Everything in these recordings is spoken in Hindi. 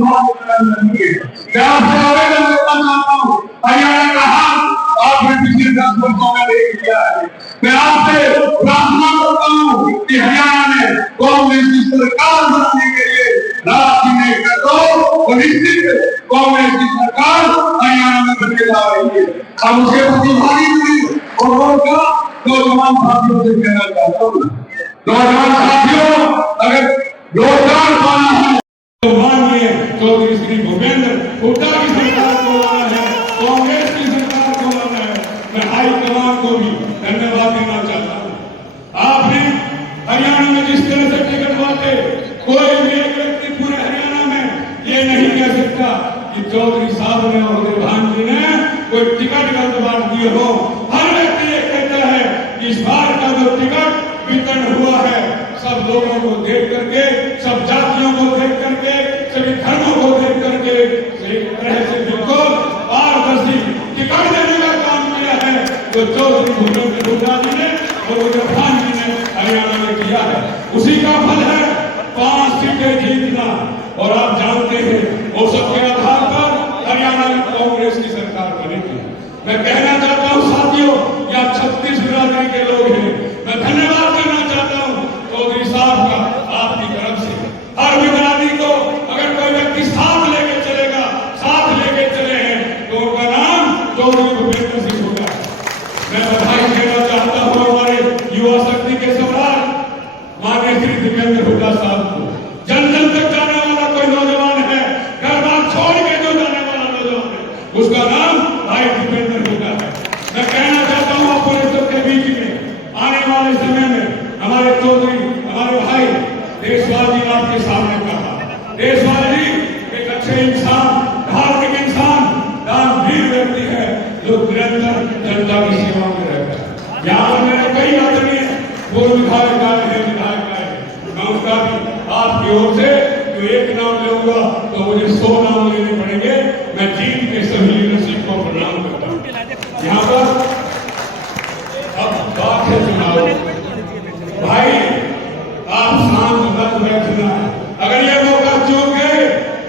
मैं आपसे आवेदन करना चाहता हूँ, हरियाणा का हाल आपने पिछले 10 वर्षों में देख लिया है। मैं आपसे प्रार्थना करता हूँ कि हरियाणा में कांग्रेस की सरकार बनाने के लिए राज्य में कर दो, और निश्चित कांग्रेस की सरकार हरियाणा में बनने जा रही है। अब उसके प्रतिभागी और नौजवान साथियों से कहना चाहता हूँ, नौजवान साथियों, अगर रोजगार पाना है तो माननीय चौधरी श्री भूपेंद्र हुड्डा की सरकार को लाना है, कांग्रेस की सरकार को लाना है। मैं हाईकमान को भी धन्यवाद देना चाहता हूँ। आपने हरियाणा में जिस तरह से टिकट बांटे, कोई भी एक व्यक्ति पूरे हरियाणा में ये नहीं कह सकता कि चौधरी साहब ने और देवान जी ने कोई टिकट गलत बांट दिए हो। हर व्यक्ति ये कहता है कि इस बार का जो टिकट वितरण हुआ है, सब लोगों को देख करके, सब जातियों को देख करके, सभी धर्मों को देख करके एक तरह से बिल्कुल पारदर्शी टिकट देने का काम किया है, जो चौधरी भूपेंद्र हुड्डा जी ने और देवान जी ने हरियाणा में किया है। उसी का फल है 5 सीटें जीतना। और आप जानते हैं वो सबके आधार पर हरियाणा में कांग्रेस की सरकार बनेगी। मैं कहना चाहता हूँ साथियों, या 36 बिरादरी के लोग हैं, मैं धन्यवाद करना चाहता हूँ चौधरी साहब का आपकी तरफ से। हर बिरादरी को अगर कोई व्यक्ति साथ लेके चलेगा, साथ लेके चले हैं, तो उनका नाम चौधरी भूपेंद्र सिंह हुड्डा। मैं बधाई देना चाहता हूँ हमारे युवा शक्ति के सम्राट माननीय श्री देवेंद्र हुड्डा साहब को। जन जन तक जाने वाला कोई नौजवान है, घर बार छोड़ के जो जाने वाला नौजवान है, उसका नाम भाई देवेंद्र हुड्डा है। मैं कहना चाहता हूँ आप पूरे सबके बीच में आने वाले समय में हमारे चौधरी, हमारे भाई देशवाल जी ने आपके सामने कहा, देशवाल जी एक अच्छे इंसान, धार्मिक इंसान, दानवीर व्यक्ति है, जो निरंतर जनता की सेवा में रहता है। यहाँ पर मेरे कई आदरणीय पूर्व विधायक आए हैं, विधायक आए हैं, मैं उनका भी आपकी ओर से जो एक नाम लूंगा तो मुझे 100 नाम लेने पड़ेंगे। मैं जीत के सभी लीडरशिप को प्रणाम करता हूँ। यहाँ पर अब बात है चुनाव। भाई आप शांत मत बैठना। अगर ये मौका चूक गए,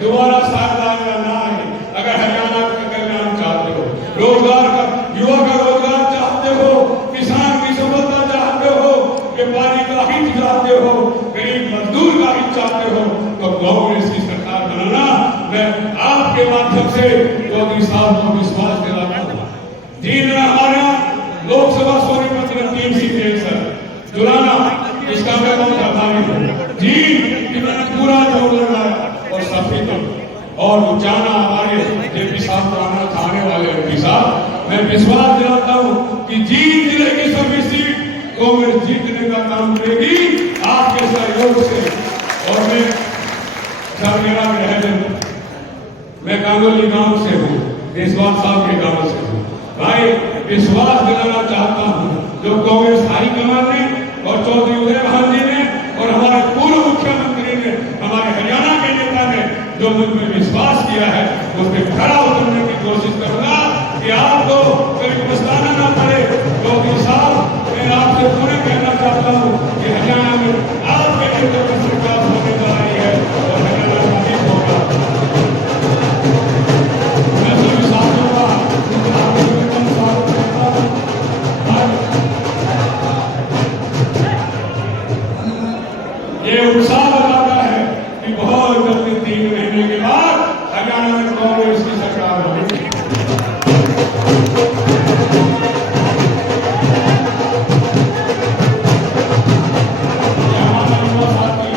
दोबारा शायद आएगा ना आए। अगर हरियाणा का कल्याण चाहते हो, रोजगार का, युवा का रोजगार चाहते हो, किसान की सफलता चाहते हो, व्यापारी का हित चाहते हो, गरीब मजदूर का हित चाहते हो, तो कांग्रेस की सरकार बनाना। मैं आपके माध्यम से चौधरी साहब को विश्वास दिलाता हूँ। जीतना हमारा लोकसभा सोनीपत में 3 सीटें सर जुलाना, इसका मैं बहुत आभारी हूँ जी। इन्होंने पूरा जोर लगाया और सफल और जाना हमारे जेपी साहब को आना था, आने वाले एमपी साहब। मैं विश्वास दिलाता हूँ कि जीत जिले की सभी सीट कांग्रेस जीतने का काम करेगी आपके सहयोग से। और मैं सर मेरा रहजन, मैं गांगोली गांव से हूँ, देशवाल साहब के गांव से हूँ। भाई विश्वास दिलाना चाहता हूँ, जो कांग्रेस हाईकमान ने और चौधरी उदयभान जी ने और हमारे पूर्व मुख्यमंत्री ने, हमारे हरियाणा के नेता ने जो मुझ में विश्वास किया है, उसमें खड़ा उतरने की कोशिश करूंगा कि आपको कभी पछताना ना पड़े। चौधरी साहब, मैं आपसे पूरे कहना चाहता हूँ कि हरियाणा में आपके नेतृत्व में सरकार होने जा रही है और हरियाणा शामिल होगा। मैं सभी साथियों का ये उत्साह बताता है कि बहुत जल्दी 3 महीने के बाद हरियाणा में कांग्रेस की सरकार होगी। हमारा युवा साथी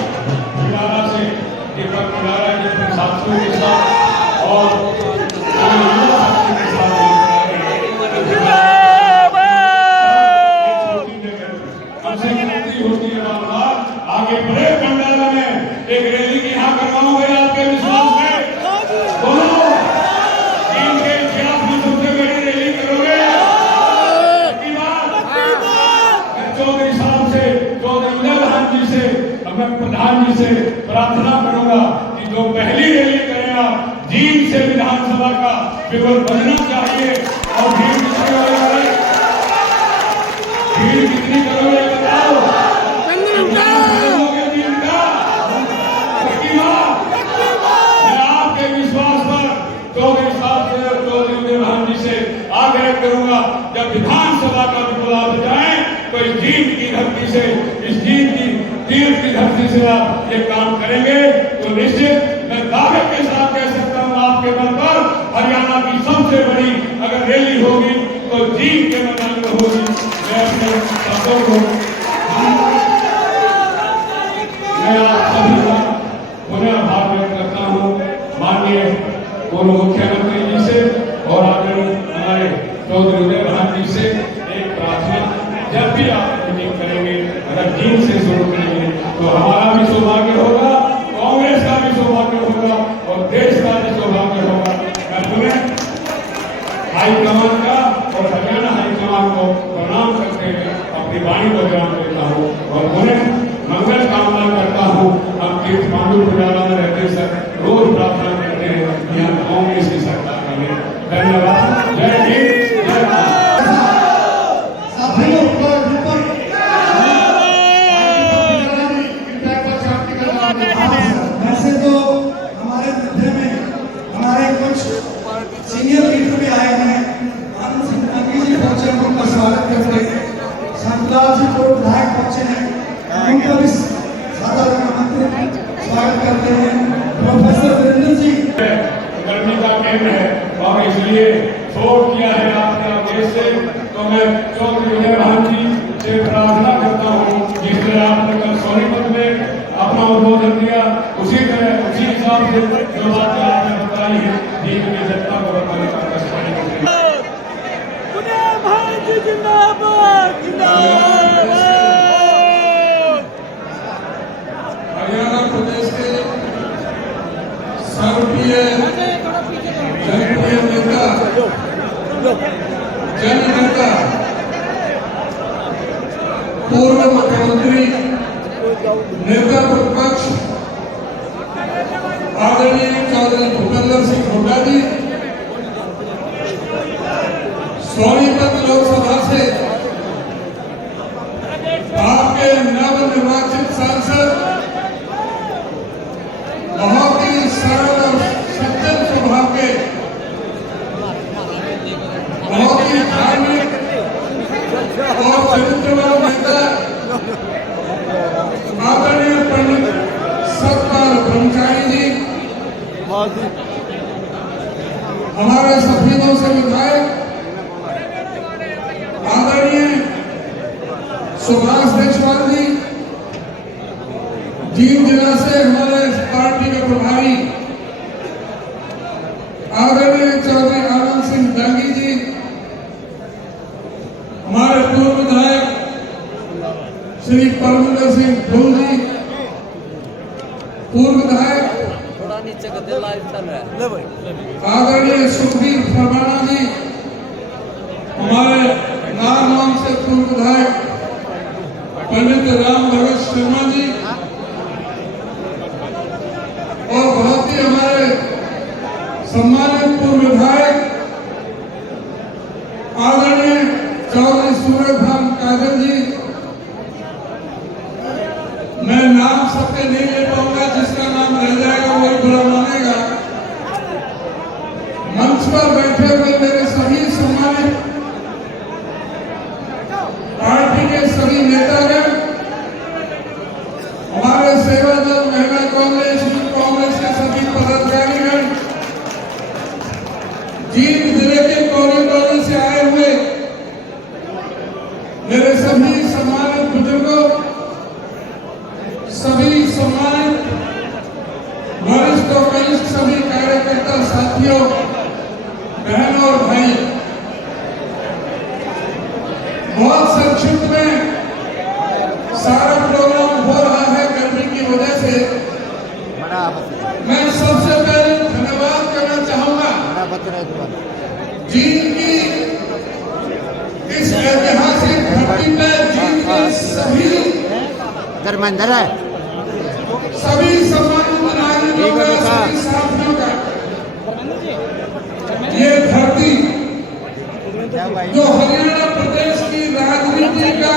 बिलारा से दीपक बिलारा के साथियों के साथ और युवा साथी के साथ हमसे विनती होती है बार-बार आगे बड़े पंडाल में एक रैली यहाँ करवाऊंगा आपके विश्वास में। बोलो, इनके खिलाफ भी सबसे बड़ी रैली करोगे? मैं चौधरी साहब से, चौधरी उदयभान जी से, मैं प्रधान जी से प्रार्थना करूंगा कि जो पहली रैली करें आप, जींद से विधानसभा का बिगुल बजना चाहिए। और भीड़ कितनी करोगे? भीड़ कितनी करोगे बताओ? मैं से इस जीत की तीर्थ की धरती से आप ये काम करेंगे तो निश्चित मैं दावे के साथ कह सकता हूँ आपके बल पर हरियाणा की सबसे बड़ी अगर रैली होगी तो जीत के मैदान में होगी। मैं अपने शब्दों को मैं आप सभी का पुनः आभार व्यक्त करता हूँ माननीय पूर्व मुख्यमंत्री जी से और आदरणीय हमारे चौधरी उदय भान जी से एक प्रार्थना, जब भी आप मीटिंग करेंगे अगर जीत से शुरू करेंगे तो हमारा भी सौभाग्य होगा, कांग्रेस का भी सौभाग्य होगा और देश का भी सौभाग्य होगा। मैं पुनः हाईकमान का और हरियाणा हाईकमान को प्रणाम करते हुए अपनी वाणी को विराम देता हूँ और पुनः मंगल कामना करता हूँ। हम तीर्थ पांडु पुजारा में रहते सर रोज प्रार्थना करते हैं यहाँ कांग्रेस की सरकार का लिए। धन्यवाद। जय हिंद, जय भारत। वैसे तो हमारे मध्य में हमारे कुछ सीनियर लीडर भी आए हैं। आनंद सिंह गांधी जी पहुंचे, उनका स्वागत करते हैं। शांतलाल जी को विधायक पहुंचे हैं, उनका भी सादर आमंत्रित स्वागत करते हैं। प्रोफेसर वीरेंद्र जी गर्मी का केंद्र है और इसलिए छोड़ किया है आपके आदेश से, तो मैं चौधरी उदय भान जी से प्रार्थना करता हूँ जिस तरह आपने कल सोनीपत में अपना उद्बोधन दिया उसी तरह उसी हिसाब से जो बातें आपने बताई है ठीक है जनता को बताने का कष्ट हरियाणा प्रदेश के सर्वप्रिय जनप्रिय नेता जननेता पूर्व मुख्यमंत्री नेता प्रतिपक्ष आदरणीय चौधरी भूपेंद्र सिंह हुड्डा जी सोनीपत लोकसभा से आपके नवनिर्वाचित सांसद बहुत ही सरल और सज्जन स्वभाव के बहुत ही धार्मिक और चरित्रवान नेता आदरणीय पंडित सतपाल ब्रह्मचारी जी, हमारे सफीदों से विधायक आदरणीय सुभाष देशवाल जी, जींद जिला से हमारे पार्टी के प्रभारी आदरणीय चौधरी आनंद सिंह दांगी जी, हमारे पूर्व विधायक श्री परमिंदर सिंह फूल जी, पूर्व विधायक थोड़ा नीचे करते लाइव चल रहा है आदरणीय सुखबीर फरमाना जी, हमारे नारनौल से पूर्व विधायक पंडित राम भगत शर्मा जी और बहुत ही हमारे सम्मानित पूर्व विधायक आदरणीय चौधरी सूरजभान काजल जी। मैं नाम सबके नहीं ले पाऊंगा, जिसका नाम रह जाएगा वही बुरा मानेगा। मंच पर बैठे हुए मेरे सभी सम्मानित पार्टी के सभी नेतागण, हमारे सेवा दल, महिला कांग्रेस, यूथ कांग्रेस के सभी पदाधिकारीगण, जींद जिले के कोने कोने से आए हुए मेरे सभी सम्मानित बुजुर्गों, सभी सम्मानित वरिष्ठ और कनिष्ठ सभी कार्यकर्ता साथियों, बहन और भाई, बहुत संक्षिप्त में सारा प्रोग्राम हो रहा है गर्मी की वजह से। मैं सबसे पहले धन्यवाद करना चाहूंगा जींद की इस ऐतिहासिक धरती पर जींद के सभी सम्मानित नागरिकों का, सभी साथियों का, ये धरती जो हरियाणा प्रदेश की राजनीति का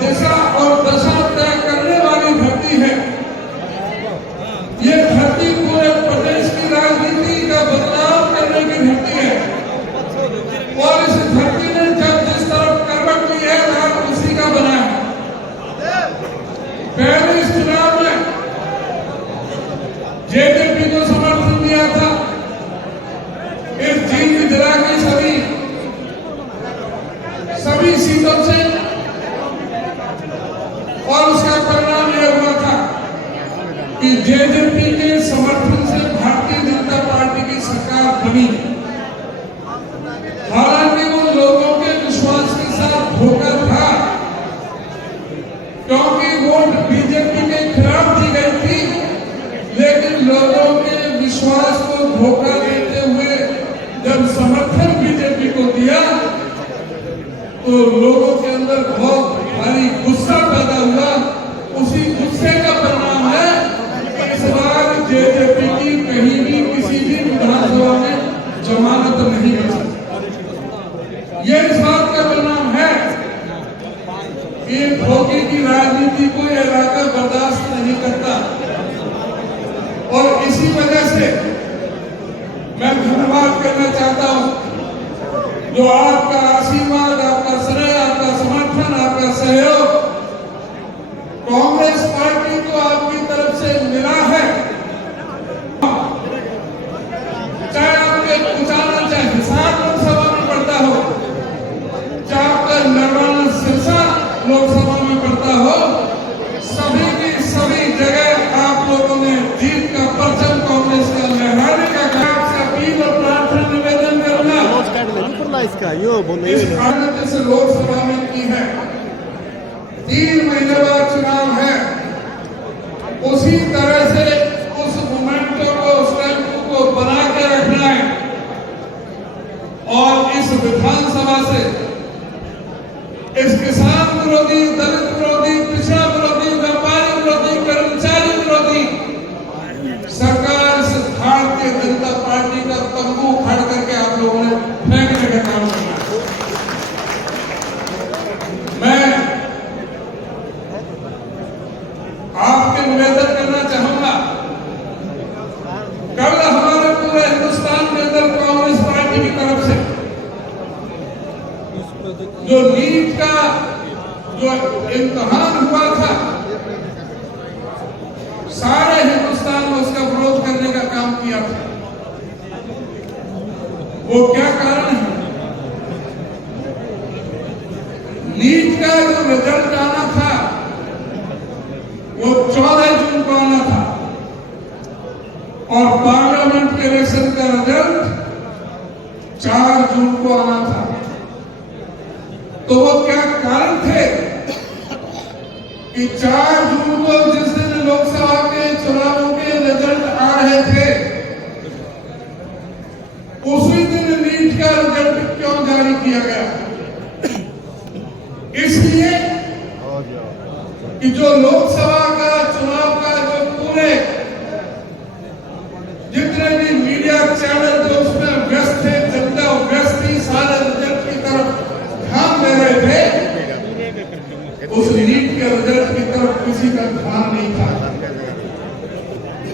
दिशा और दशा तय करने वाली धरती है, ये धरती पूरे प्रदेश की राजनीति का बदलाव करने की धरती है और इस धरती ने जब जिस तरफ करवट ली है रात उसी का बना है। धोखा देते हुए जब समर्थन बीजेपी को दिया तो लोगों के अंदर बहुत भारी गुस्सा पैदा हुआ। उसी गुस्से का परिणाम है कि इस बार जेजेपी की कहीं भी किसी भी विधानसभा में जमानत नहीं बची। ये इस बात का परिणाम है कि धोखे की राजनीति को यह इलाका बर्दाश्त नहीं करता और इसी वजह से मैं धन्यवाद करना चाहता हूं जो आपका आशीर्वाद, आपका स्नेह, आपका समर्थन, आपका सहयोग कांग्रेस पार्टी को आपकी तरफ से मिला है। चाहे आपके कुचाना, चाहे हिसार लोकसभा में पड़ता हो, चाहे आपका नरवाना सिरसा लोकसभा में पड़ता हो, सभी की सभी जगह आप लोगों ने जीत का परचम कांग्रेस का लहराने का काम से अपील और प्रार्थना निवेदन करूंगा इस आनंद से लोकसभा में की है। 3 महीने बाद चुनाव है, उसी तरह से उस मोमेंटो को, उस टेम्पो को बना के रखना है और इस विधानसभा से इस किसान विरोधी, दलित विरोधी, पिछड़ा विरोधी, व्यापारी विरोधी, कर्मचारी विरोधी सरकार से भारतीय जनता पार्टी का तंबू खड़ करके आप लोगों ने फेंकने का काम करना है। मैं आपके निवेदन करना चाहूंगा, कल हमारे पूरे हिंदुस्तान के अंदर कांग्रेस पार्टी की तरफ से जो नीट का जो इम्तिहान हुआ था, सारे हिंदुस्तान में उसका विरोध करने का काम किया था। वो क्या कारण है? नीट का जो रिजल्ट आना था वो 14 जून को आना था और पार्लियामेंट के इलेक्शन का रिजल्ट 4 जून को आना था। तो वो क्या कारण थे कि 4 जून को जिस दिन लोकसभा के चुनावों के रिजल्ट आ रहे थे, उसी दिन नीट का रिजल्ट क्यों जारी किया गया? इसलिए कि जो लोकसभा का चुनाव का जो पूरे जितने भी मीडिया चैनल जो उसमें व्यस्त थे, जनता व्यस्त थी, सारे रिजल्ट की तरफ ध्यान दे रहे थे, उस नीट के रिजल्ट की तरफ किसी का ध्यान नहीं था।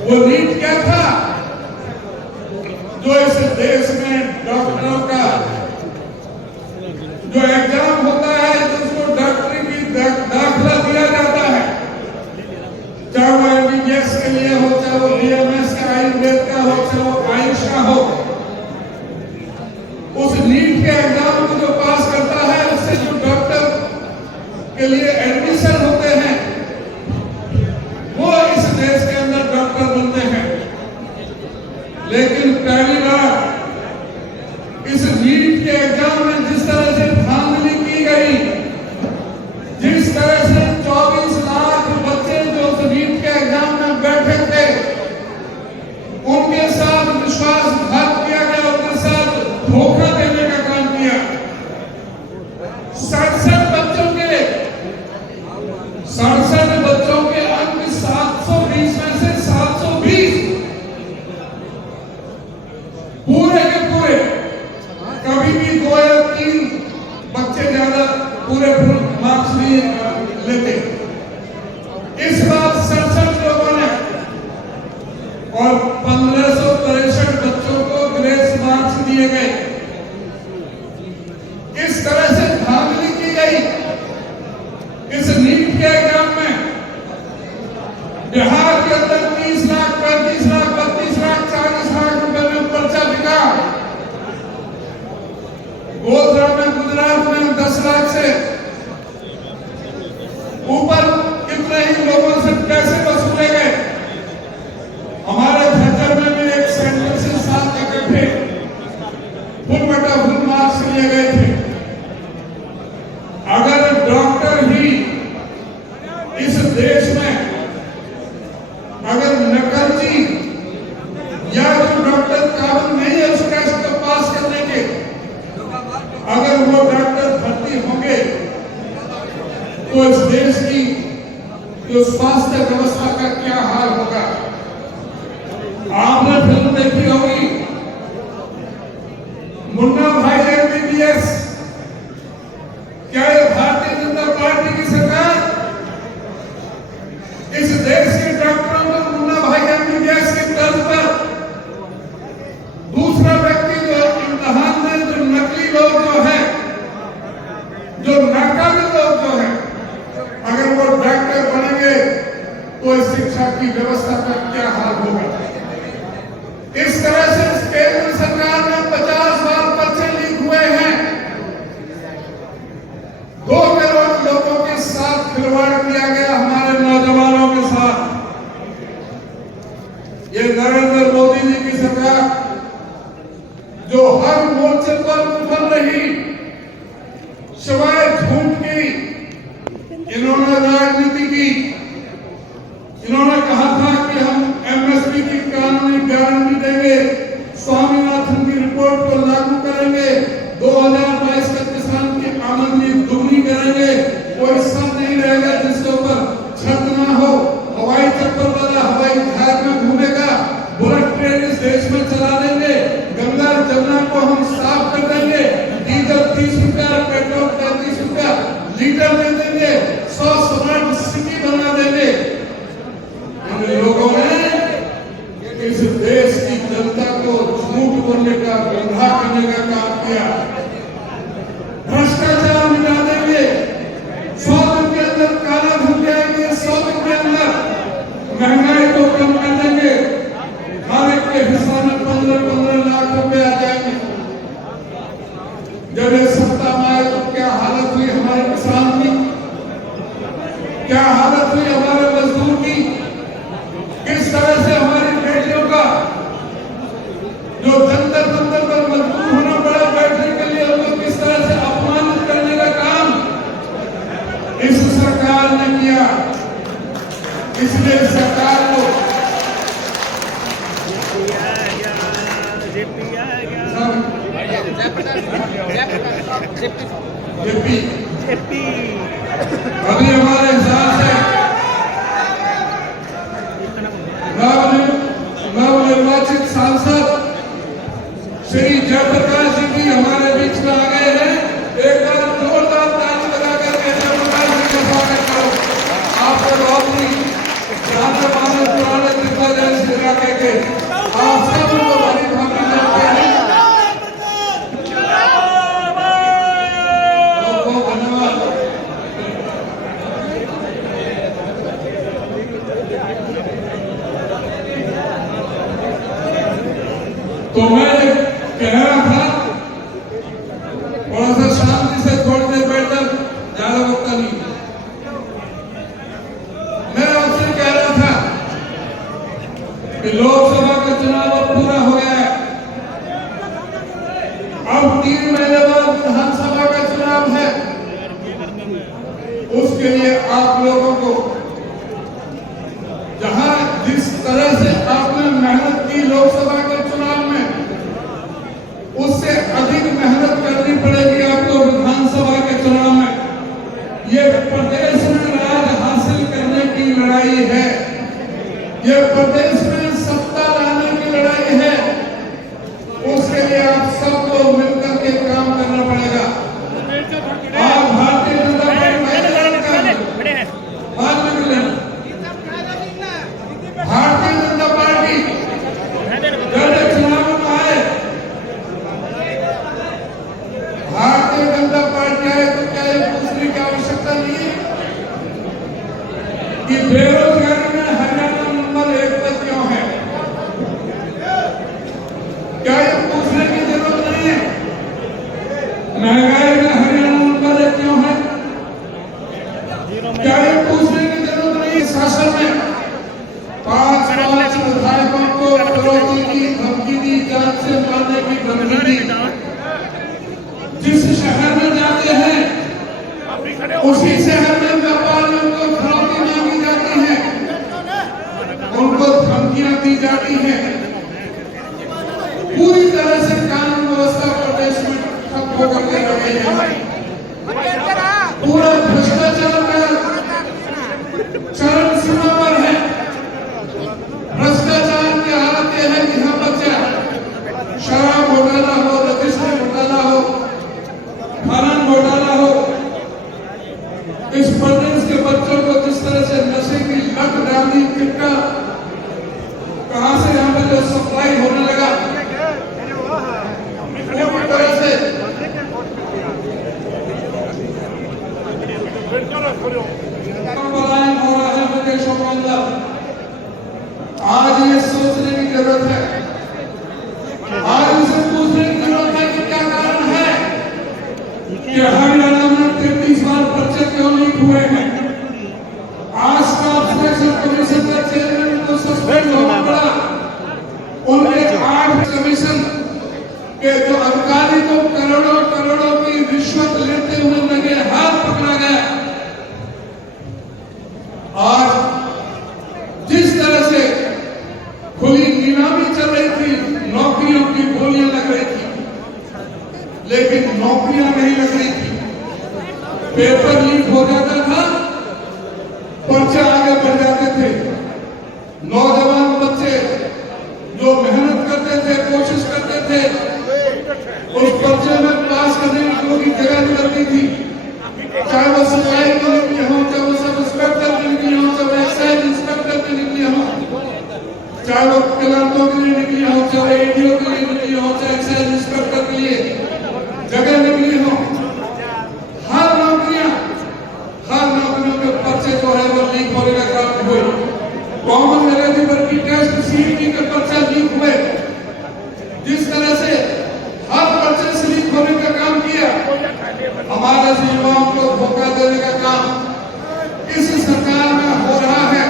वो नीट क्या था? जो इस देश में डॉक्टरों का जो एग्जाम होता है, जिसको डॉक्टरी की दाखिला दिया जाता है, चाहे वो एमबीबीएस के लिए हो, चाहे वो बीएमएस का, आयुर्वेद का हो, चाहे वो आयुष का हो, उस नीट के एग्जाम को जो पास करता है, उससे जो डॉक्टर के लिए एडमिशन होते हैं, वो इस देश के अंदर डॉक्टर बनते हैं। लेकिन पहली बार इस नीट के एग्जाम में जिस तरह से धांधली की गई, जिस तरह से 24 लाख बच्चे जो उस नीट के एग्जाम में बैठे थे, उनके साथ विश्वासघात किया गया, उनके साथ धोखा देने का काम किया। 67 बच्चों के अंक 720 में से 720 पूरे के पूरे, कभी भी 2 या 3 बच्चे ज्यादा पूरे मार्क्स नहीं लेते। इस बार 67 लोगों ने और 1563 बच्चों को ग्रेस मार्क्स दिए गए। इस तरह से धांधली की गई इस नीट के एग्जाम में। बिहार के अंदर 30 लाख, 35 लाख, 32 लाख, 40 लाख रुपए में पर्चा बिका। गोधरा में, गुजरात में 10 लाख से ऊपर कितने ही लोगों से पैसे वसूले गए। हमारे खच्चर में भी एक सेंटर से 7 इकट्ठे फुल बटा फुल मार्क्स लिए गए थे। अगर डॉक्टर ही इस देश में अगर नकलची या जो डॉक्टर स्वास्थ्य व्यवस्था का क्या हाल होगा। आपने फिल्म देखी होगी मुन्ना भाई MBBS। क्या ये भारतीय जनता पार्टी की सरकार इस देश के डॉक्टरों को मुन्ना भाई MBBS के तर्ज पर दूसरा व्यक्ति जो इम्तिहान में जो नकली लोग जो है, जो नाकाबिल लोग जो है, अगर वो डॉक्टर बनेंगे तो इस शिक्षा की व्यवस्था का क्या हाल होगा। इस तरह से केंद्र सरकार में 50 बार पर्चे लीक हुए हैं। 2 करोड़ लोगों के साथ खिलवाड़ किया गया, हमारे नौजवानों के साथ। ये नरेंद्र मोदी जी की सरकार जो हर मोर्चे पर विफल रही, सिवाय झूठ की इन्होंने राजनीति की। इन्होंने कहा था कि हम MSP की कानूनी गारंटी देंगे, स्वामीनाथन की रिपोर्ट को लागू करेंगे, 2022 तक किसान की आमदनी दुगनी करेंगे, कोई सब नहीं रहेगा जिसके ऊपर छत ना हो, हवाई चप्पल वाला हवाई जहाज में घूमेगा, बुलेट ट्रेन इस देश में चला देंगे, गंगा जमुना को हम साफ कर देंगे, डीजल 30 रुपया, पेट्रोल 35 रुपया लीटर दे देंगे, 100 स्मार्ट सिटी बना देंगे। इन लोगों ने इस देश की जनता को झूठ बोलने का, गुमराह करने का काम किया। भ्रष्टाचार मिटा देंगे, 100 दिन के अंदर काला धन जाएंगे, 100 दिन के अंदर महंगाई को कम कर देंगे, हर एक के हिस्सा में 15-15 लाख रुपए आ जाएंगे। जब ये सत्ता में आए तो क्या हालत हुई हमारे किसान की, क्या हालत हुई हमारे मजदूर की, किस तरह से हमारी बेटियों का जो जंतर मंतर पर मजबूर होना पड़ा बैठने के लिए, उनको किस तरह से अपमानित करने का काम इस सरकार ने किया। इसलिए सरकार को अभी हमारे हिसाब से नवनिर्वाचित सांसद श्री जयप्रकाश जी भी हमारे बीच में आ गए हैं। एक बार जोरदार ताली लगाकर जयप्रकाश जी का स्वागत करो। आपको बहुत ही जाने माने पुराने दिग्गज इस इलाके के, आप सबको बड़ी भाभी जानते हैं। तो मैं कह रहा था थोड़ा सा शांति से थोड़ी देर बैठकर, ज्यादा वक्त नहीं। मैं आपसे कह रहा था कि लोकसभा का चुनाव अब पूरा हो गया है। अब 3 महीने बाद विधानसभा का चुनाव है। उसके लिए आप लोगों को जहां जिस तरह से आपने मेहनत की लोकसभा के चुनाव में, उससे अधिक मेहनत करनी पड़ेगी आपको विधानसभा के चुनाव में। ये प्रदेश में राज हासिल करने की लड़ाई है, ये प्रदेश में सत्ता लाने की लड़ाई है। उसके लिए आप सबको मिलकर के काम करना पड़ेगा। आप भारतीय जनता पार्टी भारतीय जनता पार्टी जब चुनाव में आए, भारतीय जनता पार्टी आए तो क्या ये पूछने की आवश्यकता नहीं है कि बेरोजगारी में हरियाणा नंबर 1 पर क्यों है? क्या ये पूछने की जरूरत नहीं है? महंगाई में हरियाणा नंबर 1 क्यों है? क्या ये पूछने की जरूरत नहीं? शासन में 5 विधायकों को फिरौती की धमकी दी, जान से मारने की धमकी दी। जिस शहर में जाते हैं उसी शहर में व्यापारियों को फिरौती मांगी जाती है, उनको धमकियां दी जाती हैं। पूरी तरह से कानून व्यवस्था प्रदेश में ठप होकर के रह गई है। पूरा भ्रष्टाचार का चरण 8 कमीशन के जो अधिकारी को करोड़ों करोड़ों की रिश्वत लेते हुए लगे हाथ पकड़ा गया। आज जिस तरह से खुली नीलामी चल रही थी, नौकरियों की गोलियां लग रही थी, लेकिन नौकरियां नहीं लग रही थी। पेपर लीक हो जाता था, पर्चे आगे बढ़ जाते थे। नौजवान बच्चे जो मेहनत करते थे, कोशिश करते थे, उस पर्चे में पास करने की जगह निकलती थी। चाहे वो सिपाही की निकली हो, चाहे वो सब इंस्पेक्टर की निकली हो, चाहे वो एक्साइज इंस्पेक्टर की निकली हो, चाहे वो क्लर्कों के लिए निकली हो, चाहे एडीओ के लिए निकली हो, चाहे एक्साइज इंस्पेक्टर के लिए जगह निकली हो, हर नौकरियों के पर्चे जो है वो लीक होने का काम हुए। कॉमन एलिजिबल की टेस्ट सीईटी के पर्चे लीक हुए। जिस तरह से हर पर्चे से लीक होने का काम किया, हमारे युवाओं को धोखा देने का काम इस सरकार में हो रहा है।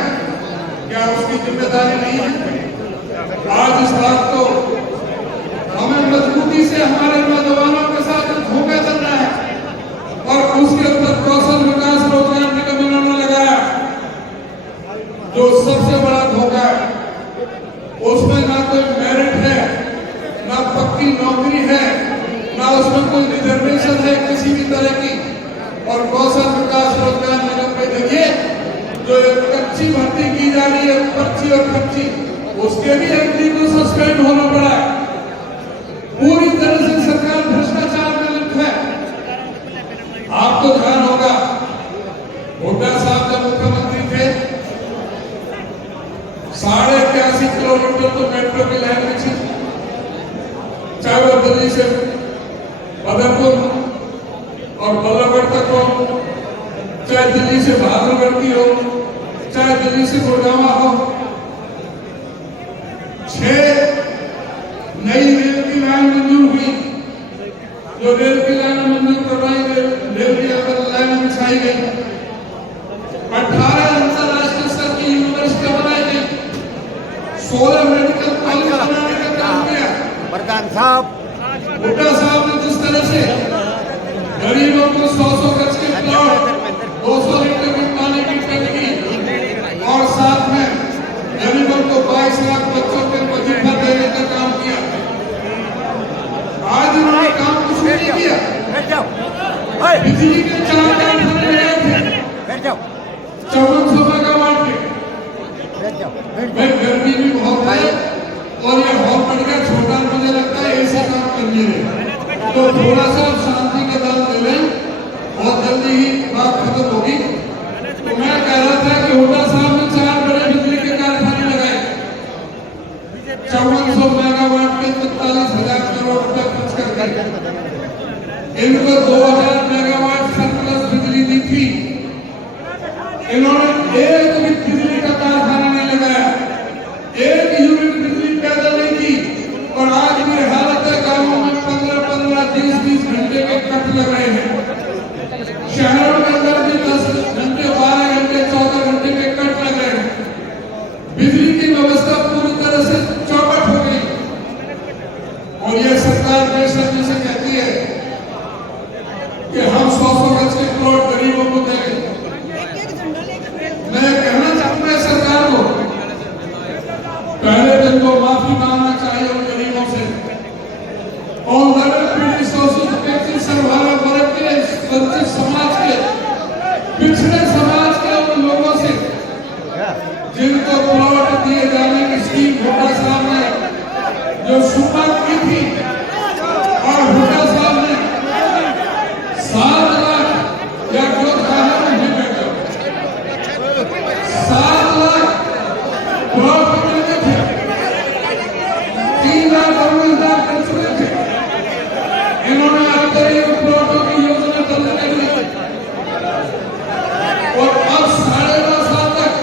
क्या उसकी जिम्मेदारी नहीं है? आज इस बात को हमें मजबूती से हमारे नौजवानों के साथ धोखा चल रहा है और उसके ऊपर कौशल विकास रोजगार निगम इन्होंने लगाया, जो सबसे बड़ा धोखा है। उसमें ना कोई मेरिट है, ना पक्की नौकरी है, ना उसमें कोई रिजर्वेशन है किसी भी तरह की। और कौशल विकास रोजगार निगम पे देखिए, जो एक कच्ची भर्ती की जा रही है, पर्ची और कच्ची, उसके भी एमडी को सस्पेंड होना पड़ा है। पूरी तरह से सरकार भ्रष्टाचार में लिप्त है। आपको ध्यान होगा, हुड्डा साहब जब मुख्यमंत्री थे, 81.5 किलोमीटर तो मेट्रो की लाइन में थी। चाहे वो दिल्ली से बदरपुर और बल्लभगढ़ तक हो, चाहे दिल्ली से बहादुरगढ़ की हो, चाहे दिल्ली से गुड़गांव हो। 6 नई रेल की लाइन मंजूर हुई। जो रेल की लाइन मंजूर करवाई गई, रेल की लाइन बिछाई गई। 18 अंतरराष्ट्रीय स्तर की यूनिवर्सिटी बनाई गई। 16 मेडिकल कॉलेज बनाने का काम किया। प्रधान साहब, हुड्डा साहब ने जिस तरह से गरीबों को 100 गज के प्लॉट, 200 लीटर की पानी की टंकी और साथ में गरीबों को 22 लाख बच्चों के वजीफा देने का काम किया। आज उन्होंने काम कुछ नहीं किया। बिजली के 4 कारखाने लगाए थे, 5400 मेगावाट के। गर्मी भी बहुत है और ये हॉल बढ़ गया छोटा, मुझे लगता है ऐसे काम करने में तो थोड़ा सा शांति का दाल दे लें, बहुत जल्दी ही बात खत्म होगी। तो मैं कह रहा था कि हुड्डा साहब ने 4 बड़े बिजली के कारखाने लगाए, 5400 मेगावाट के 43,000 करोड़ रुपए खर्च करके। इनको 2000 मेगावाट सरप्लस बिजली दी थी। इन्होंने एक भी बिजली का कारखाना नहीं लगाया, एक यूनिट बिजली पैदा नहीं की। और आज भी हालत है, गांवों में 15-15, 20-20 घंटे के कट लग रहे हैं। शहरों के अंदर भी 10 घंटे, 12 घंटे, 14 घंटे के कट लग रहे हैं। बिजली की व्यवस्था पूरी तरह से चौपट हो गई। और ये सरकार बेशर्मी से कहती है कि हम 100 गज के प्लॉट गरीबों को देंगे। मैं कहना चाहूंगा सरकार को, पहले दिन को माफी मांगना चाहिए उन गरीबों से। और वर्ग के वंचित समाज के, पिछड़े समाज के उन लोगों से जिनको प्लॉट दिए जाने की स्कीम हुड्डा साहब ने जो शुरुआत की थी, और हुड्डा साहब ने 7 लाख या जो कहा नहीं बेटा 7 लाख प्लॉट मिलते थे, 3 लाख कर चुके थे। इन्होंने अंतरिम प्लॉटों की योजना बंद कर दी और अब 9.5 साल तक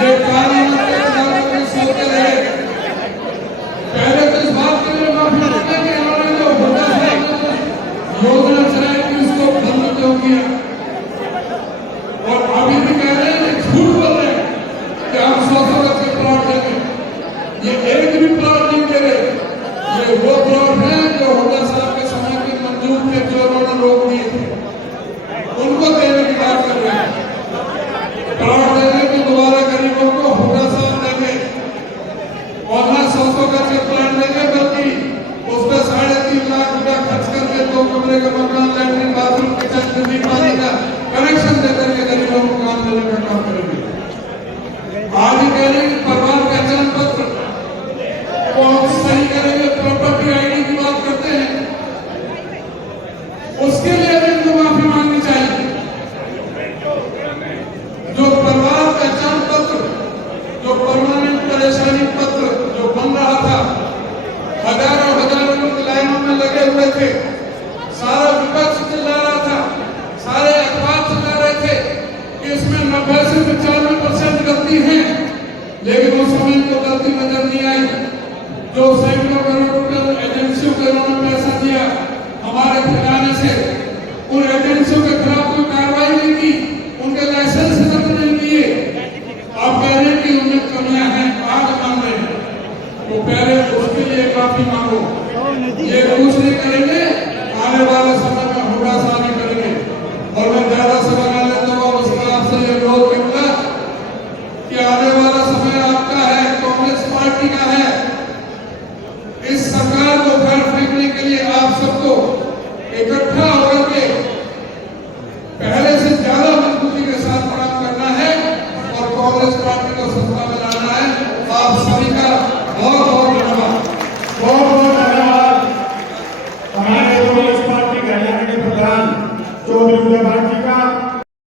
ये कानून सोचते रहे। पहले तो इस बात के लिए जो सैकड़ों करोड़ रुपए एजेंसियों को उन्होंने पैसा दिया हमारे खजाने से, उन एजेंसियों के खिलाफ कोई कार्रवाई नहीं की, उनके लाइसेंस रद्द नहीं किए। आप कह रहे हैं कि उनमें कमियां हैं, आज मान रहे हैं, तो पहले उसके लिए माफी मांगो। ये कुछ नहीं करेंगे, आने वाले समय में होगा सानी करेंगे। और मैं ज्यादा समय